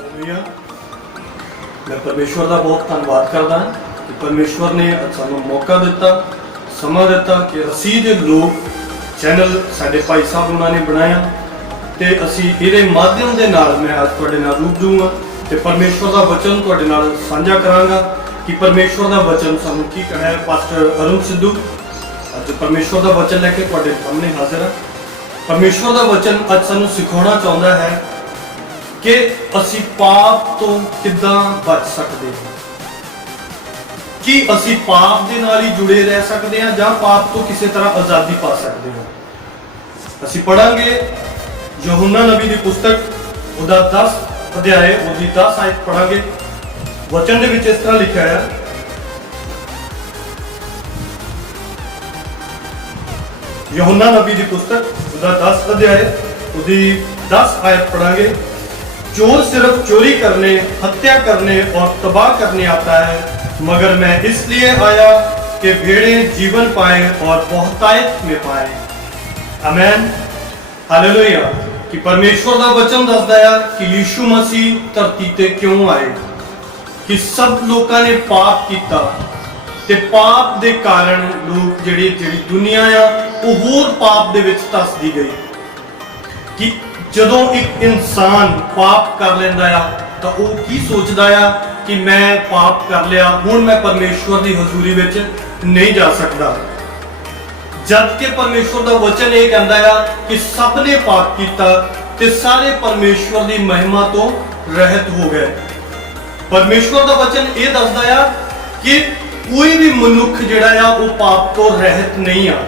Hallelujah. मैं परमेश्वर का बहुत धन्यवाद करदा कि परमेश्वर ने सानू मौका दिता, समा दिता कि असी दे लोग चैनल साडे भाई साहब उन्होंने बनाया ते असी इहदे माध्यम दे नाल मैं अज तुहाडे नाल रूबरू हां ते परमेश्वर का वचन तुहाडे नाल साझा करांगा कि परमेश्वर का वचन सानू की कहना है। पास्टर अरुण सिद्धू अज परमेश्वर का वचन लैके तुहाडे सामने हाजिर हां। परमेश्वर का वचन अज सानू सिखाना चाहुंदा है कि असी पाप तो किदां बच सकते हैं, कि असी पाप दे नाल ही जुड़े रह सकते हैं जां पाप तो किसी तरह आज़ादी पा सकते हैं। असी पढ़ांगे यूहन्ना नबी की पुस्तक उहदा 10 अध्याय उहदी 10 आयत पढ़ांगे। वचन दे विच इस तरह लिखा है, यूहन्ना नबी की पुस्तक उहदा 10 अध्याय उहदी 10 आयत पढ़ांगे। चोर सिर्फ चोरी करने, हत्या करने और तबाह करने आता है, मगर मैं इसलिए आया कि भेड़ें जीवन पाए और बहुतायत में पाए। आमीन, हालेलुया। कि परमेश्वर का वचन दसदा है कि यीशु मसीह धरती ते क्यों आए, कि सब लोगों ने पाप किया ते पाप दे कारण लोग जिहड़ी दुनिया आ वो होर पाप दे विच धसदी गई। कि जदों एक इंसान पाप कर लेंदा आ तो वो की सोचदा आ कि मैं पाप कर लिया, हुण मैं परमेश्वर की हजूरी विच नहीं जा सकता। जबकि परमेश्वर का वचन ये कहता है कि सब ने पाप किया ते सारे परमेश्वर की महिमा तो रहित हो गए। परमेश्वर का वचन ये दसदा है कि कोई भी मनुख जिहड़ा आ वो पाप तो रहित नहीं आ।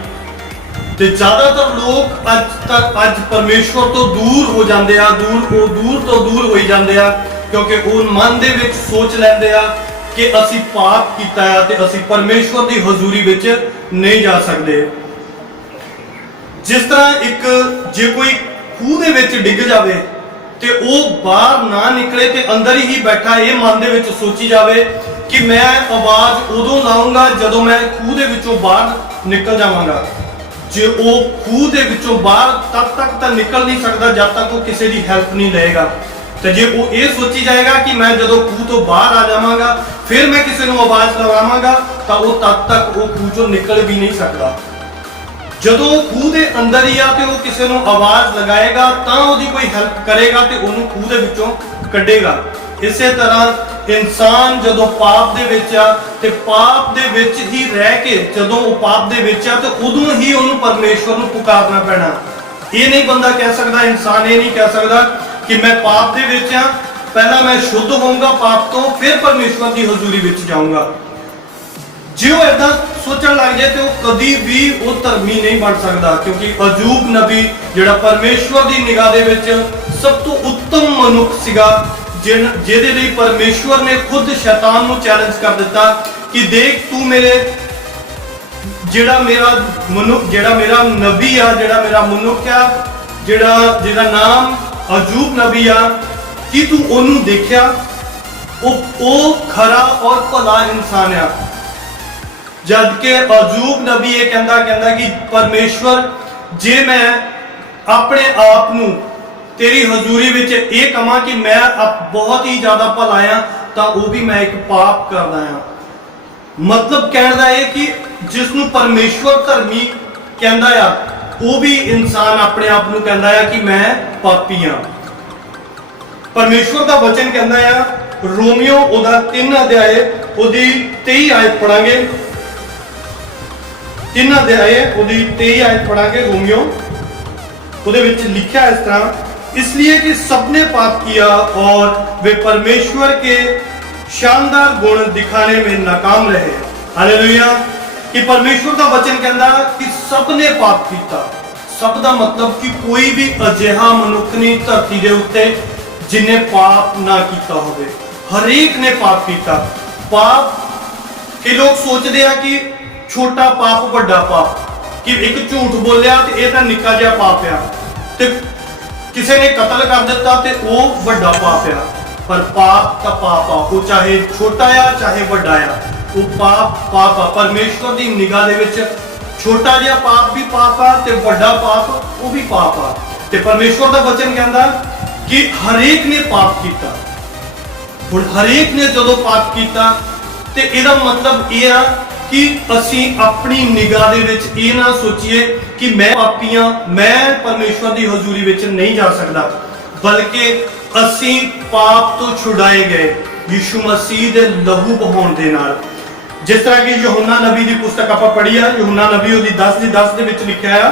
ते ज्यादातर लोग अज परमेश्वर तो दूर हो जाते हैं, दूर हो जाते हैं, क्योंकि वो मन दे विच सोच लेंदे आ कि असी पाप कीता है ते असी परमेश्वर की हजूरी विच नहीं जा सकते। जिस तरह एक जे कोई खूह दे विच डिग जावे ते वो बाहर ना निकले ते अंदर ही बैठा ये मन दे विच सोची जावे कि मैं आवाज उदों लाऊंगा जदों मैं खूह दे विचों बाहर निकल जावांगा। जे वो खूह दे विचों बाहर तब तक तो निकल नहीं सकता जब तक वो किसी की हेल्प नहीं लेगा। तो जे वो ये सोची जाएगा कि मैं जदों खूह तो बाहर आ जावांगा फिर मैं किसी को आवाज लगावांगा तो वो तब तक वो खूह चों निकल भी नहीं सकता। जदों खूह दे अंदर ही आ ते वो किसी को आवाज लगाएगा तो उसकी कोई हेल्प करेगा तो उन्होंने खूह दे विचों कढेगा। इसे तरह इंसान जदों पाप दे विच आ ते पाप दे विच ही रह के जदों वो पाप दे विच आ तो उदों ही उन्होंने परमेश्वर को पुकारना पैना। ये नहीं बंदा कह सकता, इंसान ये नहीं कह सकता कि मैं पाप दे विच आ, पहला मैं शुद्ध होऊंगा पाप तो फिर परमेश्वर की हजूरी विच जाऊंगा। जो ऐसा सोचण लग जाए तो कभी भी वो धर्मी नहीं बन सकता, क्योंकि अजूब नबी जिहड़ा परमेश्वर की निगाह दे विच सब तो उत्तम मनुख सीगा, जिहदे लई परमेश्वर ने खुद शैतान को चैलेंज कर दिता कि देख तू मेरे जिहड़ा मेरा नबी आ, जिहड़ा मेरा मनुख आ, जिहड़ा नाम अजूब नबी आ, कि तू ओनू देखिया, वो खरा और भला इंसान आ। जबकि अजूब नबी ये कहता कि परमेश्वर जे मैं अपने आप नू तेरी हजूरी विच ये कहां कि मैं बहुत ही ज्यादा भला आ तो वो भी मैं एक पाप करदा आ। मतलब कहना है कि जिसनू परमेश्वर धर्मी कहता आ वो भी इंसान अपने आप नू कहता है कि मैं पापी हाँ। परमेश्वर का वचन कहता है रोमियो उहदा 3 अध्याय उहदी 23 आयत पढ़ांगे। 3 अध्याय उहदी 23 आयत पढ़ांगे रोमियो। उहदे विच लिखा इस तरह, इसलिए कि सबने पाप किया और वे परमेश्वर के शानदार गुण दिखाने में नाकाम रहे। हालेलुया। कि परमेश्वर का वचन कहता कि सबने पाप किया। सब का मतलब कि कोई भी अजिहा मनुख नहीं धरती के उत्ते जिन्हें पाप ना किया होवे। हरेक ने पाप किया। पाप के लोग सोचते हैं कि छोटा पाप बड़ा पाप, कि एक झूठ बोलिया तो यह निक्का जिहा पाप आ, ते किसी ने कतल कर दिता तो वह बड़ा पाप आ। पर पाप का पाप आ, वो चाहे छोटा आ चाहे बड़ा आ, वो पाप आ। परमेश्वर की निगाह दे विच छोटा जिहा पाप भी पाप आ ते बड़ा पाप वो भी पाप आ। ते परमेश्वर का वचन कहता कि हरेक ने पाप किया। हुण हरेक ने जदों पाप कीता ते इहदा मतलब यह आ कि असीं अपनी निगाह दे विच ये ना सोचीए कि मैं पापी हां, मैं परमेश्वर की हजूरी विच नहीं जा सकदा, बल्कि असीं पाप तो छुड़ाए गए यीशु मसीह दे लहू बहाउण दे नाल। जिस तरह कि यूहन्ना नबी की पुस्तक आपां पढ़ी आ, यूहन्ना नबी उहदी 10:10 दे विच लिखिआ आ,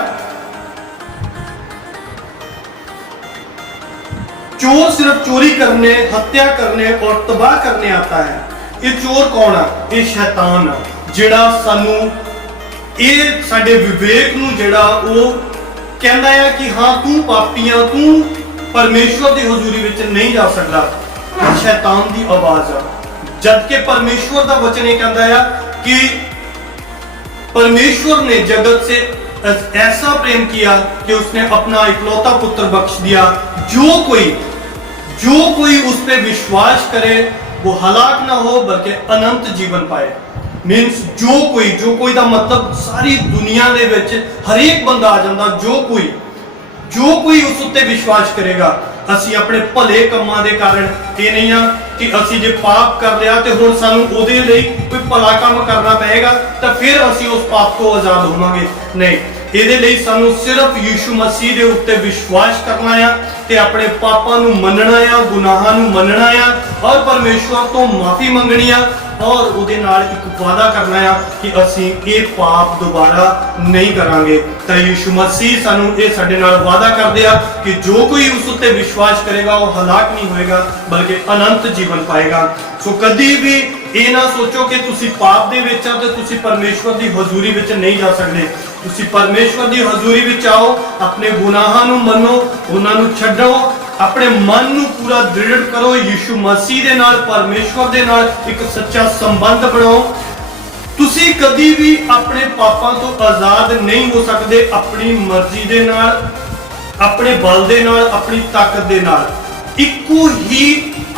चोर सिर्फ चोरी करने, हत्या करने और तबाह करने आता है। ये चोर कौन आ? ये शैतान आ, जिहड़ा सानू ये साडे विवेक नू जिहड़ा वो कहंदा है कि हाँ तू पापी आ, तू परमेश्वर की हजूरी विच नहीं जा सकदा। शैतान की आवाज आ, जबकि परमेश्वर का वचन ये कहता है कि परमेश्वर ने जगत से ऐसा प्रेम किया कि उसने अपना इकलौता पुत्र बख्श दिया, जो कोई उस पर विश्वास करे वो हलाक ना हो बल्कि अनंत जीवन पाए। मीन्स जो कोई का मतलब सारी दुनिया दे विच हरेक बंदा आ जाता, जो कोई उस उत्ते विश्वास करेगा। असी अपने भले कम्मां दे कारण ये नहीं आ कि असी जे पाप कर लिया तो हुण सानू उहदे लई कोई भला काम करना पएगा तो फिर असी उस पाप को आजाद होवांगे, नहीं। इहदे लई सानू सिर्फ यीशु मसीह दे उत्ते विश्वास करना आ ते अपने पापां नू मनना आ, गुनाहां नू मनना आ और परमेश्वर तो माफी मंगनी आ और उहदे नाल एक वादा करना है कि असी ये पाप दोबारा नहीं करांगे। तो यीशु मसीह सानू ये साडे नाल वादा करदे आ कि जो कोई उस उत्ते विश्वास करेगा वो हलाक नहीं होएगा बल्कि अनंत जीवन पाएगा। सो कदी भी ये ना सोचो कि तुसी पाप दे विच आ ते तुसी परमेश्वर की हजूरी विच नहीं जा सकदे। तुसी परमेश्वर की हजूरी विच आओ, अपने गुनाहां नू मनो, उन्हां नू छड्डो, अपने मन नू पूरा दृढ़ करो, यीशु मसीह दे नाल, परमेश्वर दे नाल एक सच्चा संबंध बनाओ। तुसी कदी भी अपने पापां तो आजाद नहीं हो सकते अपनी मर्जी दे नाल, अपने बल दे नाल, अपनी ताकत दे नाल। इक्को ही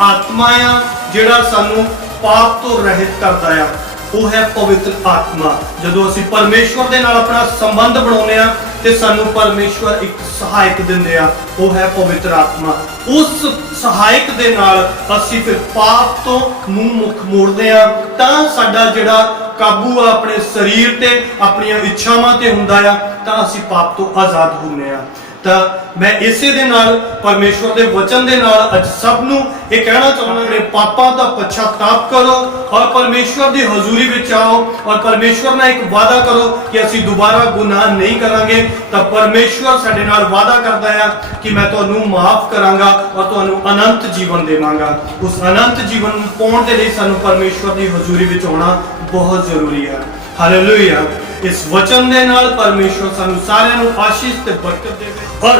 आत्मा आ जिहड़ा सानू पाप तो रहित करदा आ, वो है पवित्र आत्मा। जदों असीं परमेश्वर दे नाल अपना संबंध बनाउने आ ते सानू परमेश्वर एक सहायक दिंदे आ, वो है पवित्र आत्मा। उस सहायक दे नाल असीं फिर पाप तो मुंह मुख मोड़दे आ तां साडा जिहड़ा काबू आ अपने शरीर ते, अपनी इच्छावां ते हुंदा आ तां असीं पाप तो आजाद हुंदे आ। तो मैं इसे दे नाल परमेश्वर दे वचन दे नाल अज सब नू ये कहना चाहुंदा कि पापां दा पश्चाताप करो और परमेश्वर दी हजूरी विच आओ और परमेश्वर नाल एक वादा करो कि असीं दोबारा गुनाह नहीं करांगे। तो परमेश्वर साडे नाल वादा करदा है कि मैं तुहानू माफ करांगा और तुहानू अनंत जीवन देवांगा। उस अनंत जीवन नू पाउण दे लई सानू परमेश्वर दी हजूरी विच आउणा बहुत जरूरी है। हालेलुया। इस वचन दे नाल परमेश्वर सानू सारिआं नू आशीष ते बरकत देवे। और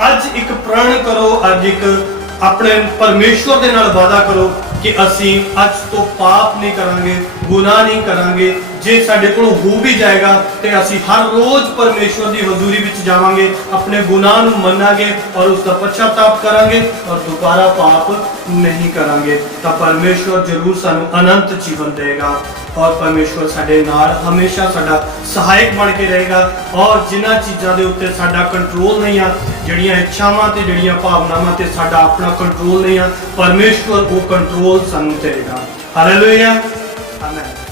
अज एक प्रण करो, अज एक अपने परमेश्वर दे नाल वादा करो कि असी अज तो पाप नहीं करांगे, गुनाह नहीं करांगे। जे साडे कोल हो भी जाएगा तो असी हर रोज परमेश्वर की हजूरी विच जावांगे, अपने गुनाह नू मनांगे और उसका पश्चाताप करांगे और दोबारा पाप नहीं करांगे। तो परमेश्वर जरूर सानू अनंत जीवन देगा और परमेश्वर साडे नाल हमेशा साडा सहायक बन के रहेगा। और जिन्हां चीज़ां दे उत्ते साडा कंट्रोल नहीं आ, जिहड़ियां इच्छावां ते जिहड़ियां भावनावां ते साडा अपना कंट्रोल नहीं आ, परमेश्वर वो कंट्रोल सानू देगा। हालेलुया। आमीन।